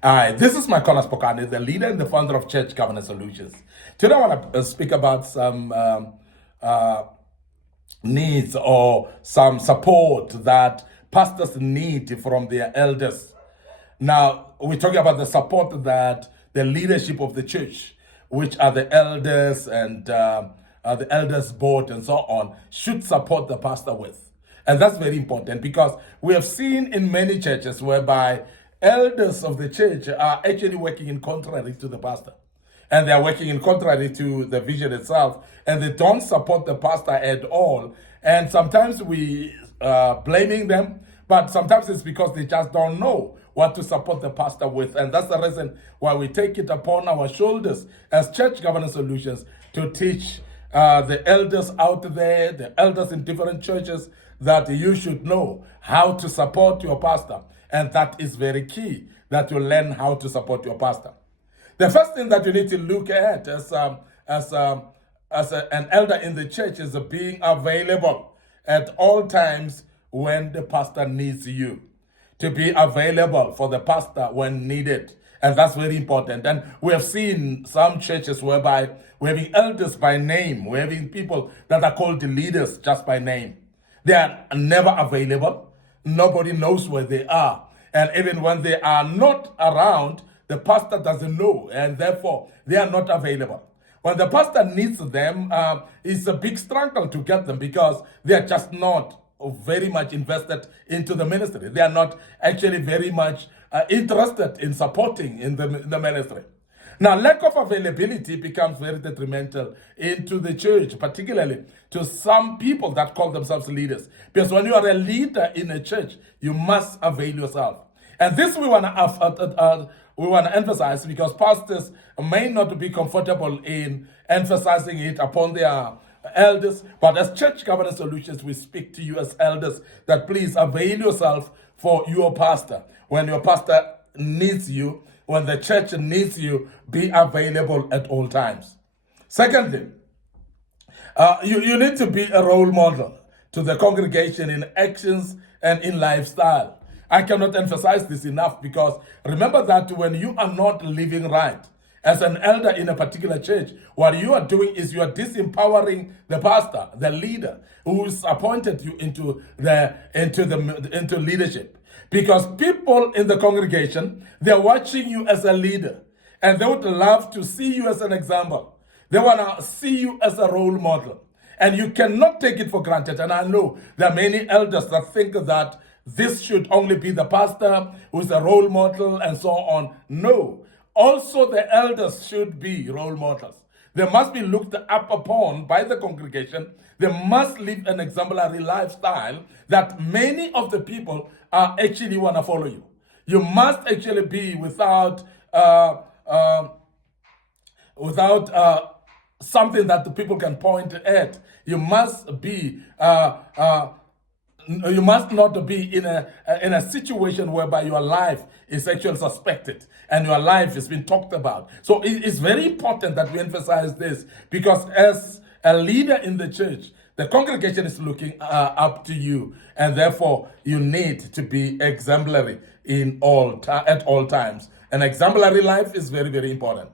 Hi, this is Micornus Phokane, the leader and the founder of Church Governance Solutions. Today I want to speak about some uh, needs or some support that pastors need from their elders. Now, we're talking about the support that the leadership of the church, which are the elders and the elders board and so on, should support the pastor with. And that's very important because we have seen in many churches whereby elders of the church are actually working in contrary to the pastor. And they are working in contrary to the vision itself, and they don't support the pastor at all. And sometimes we blaming them, but sometimes it's because they just don't know what to support the pastor with. And that's the reason why we take it upon our shoulders as Church Governance Solutions to teach the elders out there, the elders in different churches, that you should know how to support your pastor. And that is very key, that you learn how to support your pastor. The first thing that you need to look at an elder in the church is being available at all times when the pastor needs you. To be available for the pastor when needed. And that's very important. And we have seen some churches whereby we're having elders by name. We're having people that are called the leaders just by name. They are never available. Nobody knows where they are. And even when they are not around, the pastor doesn't know. And therefore, they are not available. When the pastor needs them, it's a big struggle to get them because they are just not very much invested into the ministry. They are not actually very much interested in supporting in the ministry. Now, lack of availability becomes very detrimental into the church, particularly to some people that call themselves leaders. Because when you are a leader in a church, you must avail yourself. And this we want to emphasize because pastors may not be comfortable in emphasizing it upon their elders, but as Church Governance Solutions, we speak to you as elders that please avail yourself for your pastor. When your pastor needs you, when the church needs you, be available at all times. Secondly, you need to be a role model to the congregation in actions and in lifestyle. I cannot emphasize this enough because remember that when you are not living right, as an elder in a particular church, what you are doing is you are disempowering the pastor, the leader, who's appointed you into leadership. Because people in the congregation, they're watching you as a leader, and they would love to see you as an example. They want to see you as a role model, and you cannot take it for granted. And I know there are many elders that think that this should only be the pastor who's a role model and so on. No. Also, the elders should be role models. They must be looked up upon by the congregation. They must live an exemplary lifestyle that many of the people actually want to follow you. You must actually be without something that the people can point at. You must be you must not be in a situation whereby your life is actually suspected and your life is being talked about. So it's very important that we emphasize this because as a leader in the church, the congregation is looking up to you, and therefore you need to be exemplary at all times. An exemplary life is very, very important.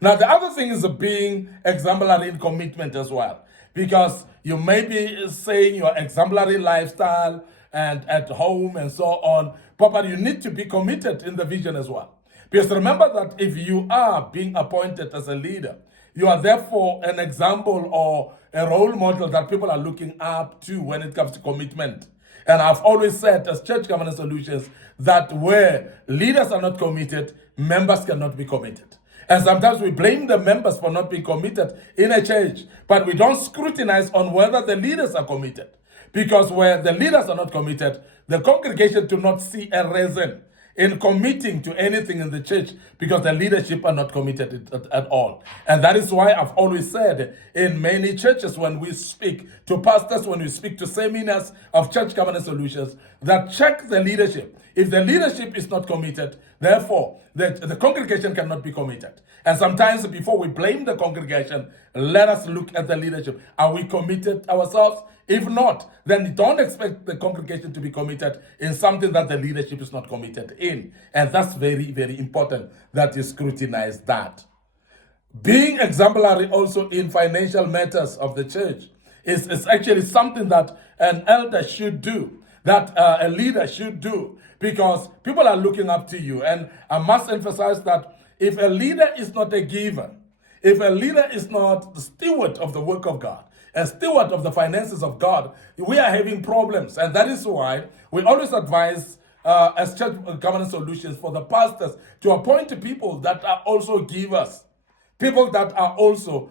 Now, the other thing is being exemplary in commitment as well. Because you may be saying your exemplary lifestyle and at home and so on, but you need to be committed in the vision as well. Because remember that if you are being appointed as a leader, you are therefore an example or a role model that people are looking up to when it comes to commitment. And I've always said as Church Governance Solutions that where leaders are not committed, members cannot be committed. And sometimes we blame the members for not being committed in a church, but we don't scrutinize on whether the leaders are committed. Because where the leaders are not committed, the congregation do not see a reason in committing to anything in the church because the leadership are not committed at all. And that is why I've always said in many churches when we speak to pastors, when we speak to seminars of Church Governance Solutions, that check the leadership. If the leadership is not committed, therefore, the congregation cannot be committed. And sometimes before we blame the congregation, let us look at the leadership. Are we committed ourselves? If not, then don't expect the congregation to be committed in something that the leadership is not committed in. And that's very, very important that you scrutinize that. Being exemplary also in financial matters of the church is actually something that an elder should do, that a leader should do, because people are looking up to you. And I must emphasize that if a leader is not a giver, if a leader is not the steward of the work of God, a steward of the finances of God, we are having problems. And that is why we always advise as church governance solutions for the pastors to appoint people that are also givers, people that are also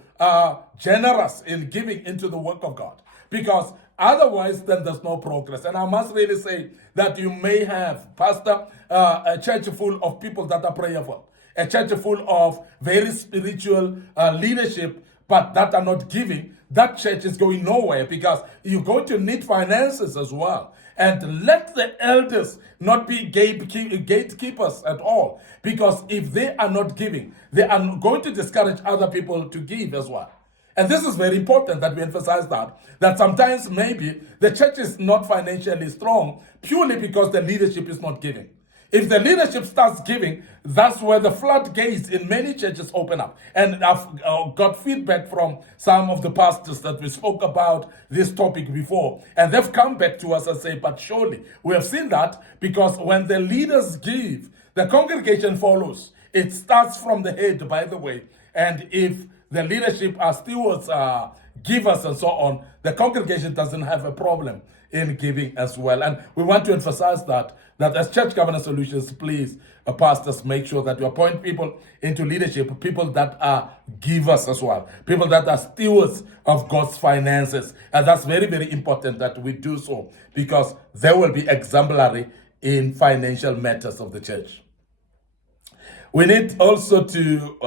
generous in giving into the work of God. Because otherwise, then there's no progress. And I must really say that you may have, pastor, a church full of people that are prayerful, a church full of very spiritual leadership, but that are not giving. That church is going nowhere, because you're going to need finances as well. And let the elders not be gatekeepers at all, because if they are not giving, they are going to discourage other people to give as well. And this is very important that we emphasize that sometimes maybe the church is not financially strong purely because the leadership is not giving. If the leadership starts giving, that's where the floodgates in many churches open up. And I've got feedback from some of the pastors that we spoke about this topic before. And they've come back to us and say, but surely we have seen that, because when the leaders give, the congregation follows. It starts from the head, by the way. And if the leadership are stewards, givers and so on, the congregation doesn't have a problem in giving as well. And we want to emphasize that as church governance solutions, please, pastors, make sure that you appoint people into leadership, people that are givers as well, people that are stewards of God's finances. And that's very, very important that we do so, because they will be exemplary in financial matters of the church. We need also to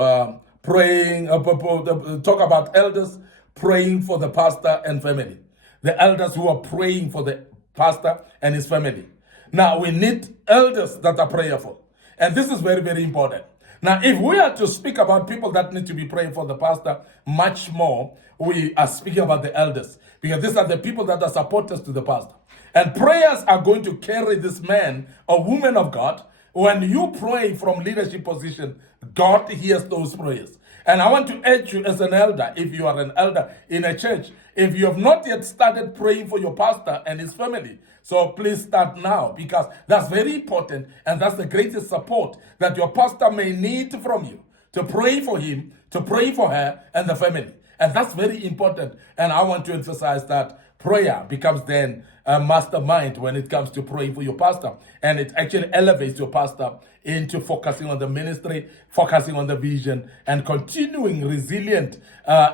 talk about elders praying for the pastor and family. The elders who are praying for the pastor and his family. Now, we need elders that are prayerful. And this is very, very important. Now, if we are to speak about people that need to be praying for the pastor, much more, we are speaking about the elders, because these are the people that are supporters to the pastor. And prayers are going to carry this man or woman of God. When you pray from leadership position, God hears those prayers. And I want to urge you as an elder, if you are an elder in a church, if you have not yet started praying for your pastor and his family, so please start now, because that's very important, and that's the greatest support that your pastor may need from you, to pray for him, to pray for her and the family. And that's very important. And I want to emphasize that prayer becomes then a mastermind when it comes to praying for your pastor. And it actually elevates your pastor into focusing on the ministry, focusing on the vision, and continuing resilient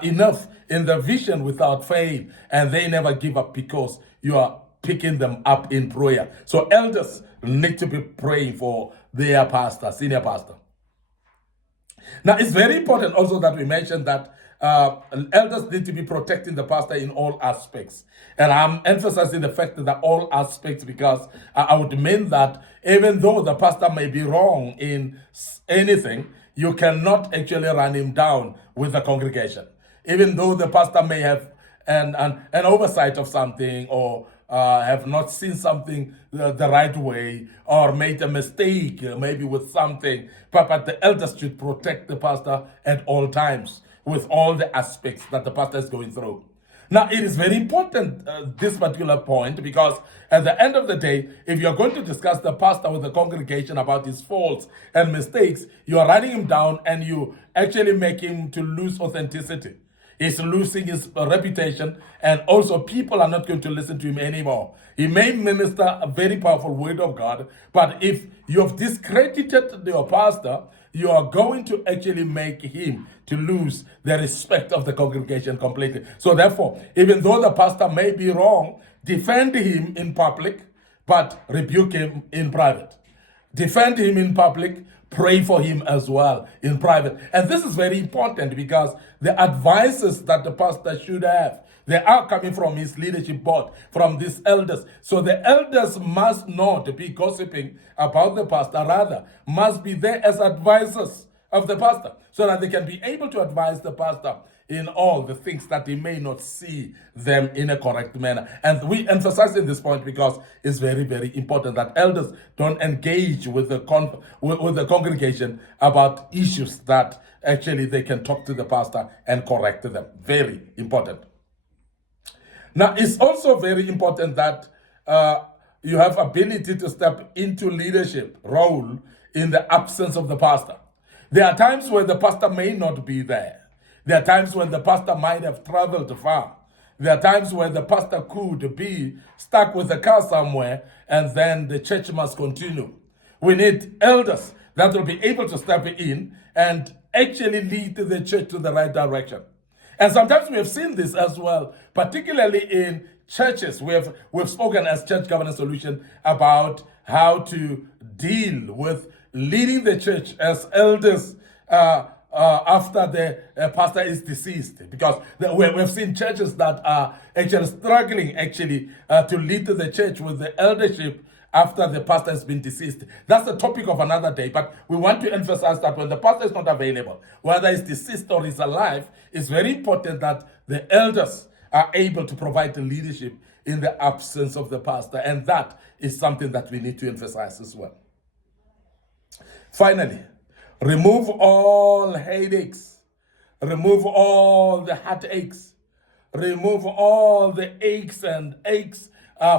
enough in the vision without fail. And they never give up, because you are picking them up in prayer. So elders need to be praying for their pastor, senior pastor. Now, it's very important also that we mention that elders need to be protecting the pastor in all aspects. And I'm emphasizing the fact that all aspects, because I would mean that even though the pastor may be wrong in anything, you cannot actually run him down with the congregation. Even though the pastor may have an oversight of something, or have not seen something the right way, or made a mistake maybe with something, but the elders should protect the pastor at all times, with all the aspects that the pastor is going through. Now, it is very important, this particular point, because at the end of the day, if you're going to discuss the pastor with the congregation about his faults and mistakes, you are writing him down, and you actually make him to lose authenticity. He's losing his reputation, and also people are not going to listen to him anymore. He may minister a very powerful word of God, but if you have discredited your pastor, you are going to actually make him to lose the respect of the congregation completely. So therefore, even though the pastor may be wrong, defend him in public, but rebuke him in private. Defend him in public, pray for him as well in private. And this is very important, because the advices that the pastor should have, they are coming from his leadership board, from these elders. So the elders must not be gossiping about the pastor, rather must be there as advisors of the pastor, so that they can be able to advise the pastor in all the things that he may not see them in a correct manner. And we emphasize in this point because it's very, very important that elders don't engage with the with the congregation about issues that actually they can talk to the pastor and correct them. Very important. Now, it's also very important that you have ability to step into leadership role in the absence of the pastor. There are times where the pastor may not be there. There are times when the pastor might have traveled far. There are times where the pastor could be stuck with a car somewhere, and then the church must continue. We need elders that will be able to step in and actually lead the church to the right direction. And sometimes we have seen this as well, particularly in churches. We've spoken as Church Governance Solution about how to deal with leading the church as elders after the pastor is deceased, because we've seen churches that are actually struggling to lead the church with the eldership after the pastor has been deceased. That's the topic of another day, but we want to emphasize that when the pastor is not available, whether he's deceased or he's alive, it's very important that the elders are able to provide the leadership in the absence of the pastor, and that is something that we need to emphasize as well. Finally, remove all headaches, remove all the heartaches, remove all the aches and aches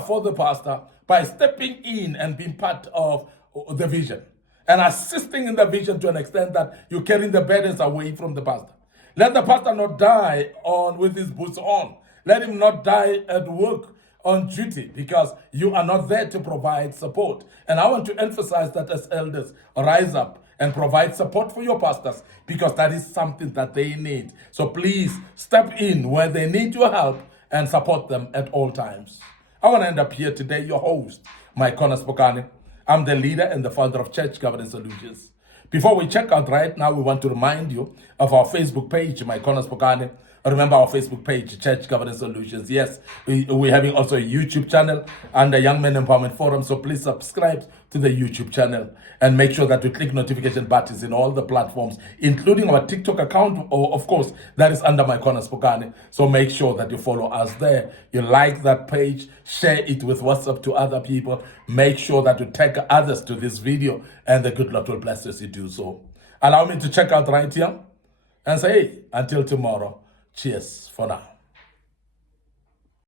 for the pastor by stepping in and being part of the vision and assisting in the vision to an extent that you're carrying the burdens away from the pastor. Let the pastor not die with his boots on. Let him not die at work on duty, because you are not there to provide support. And I want to emphasize that as elders, rise up and provide support for your pastors, because that is something that they need. So please step in where they need your help and support them at all times. I want to end up here today, your host, Micornus Phokane. I'm the leader and the founder of Church Governance Solutions. Before we check out right now, we want to remind you of our Facebook page, Micornus Phokane. Remember our Facebook page, Church Governance Solutions. Yes, we're having also a YouTube channel under Young Men Empowerment Forum. So please subscribe to the YouTube channel and make sure that you click notification buttons in all the platforms, including our TikTok account, or of course, that is under Micornus Phokane. So make sure that you follow us there. You like that page, share it with WhatsApp to other people. Make sure that you tag others to this video, and the good Lord will bless us as you do so. Allow me to check out right here and say, hey, until tomorrow. Cheers for now.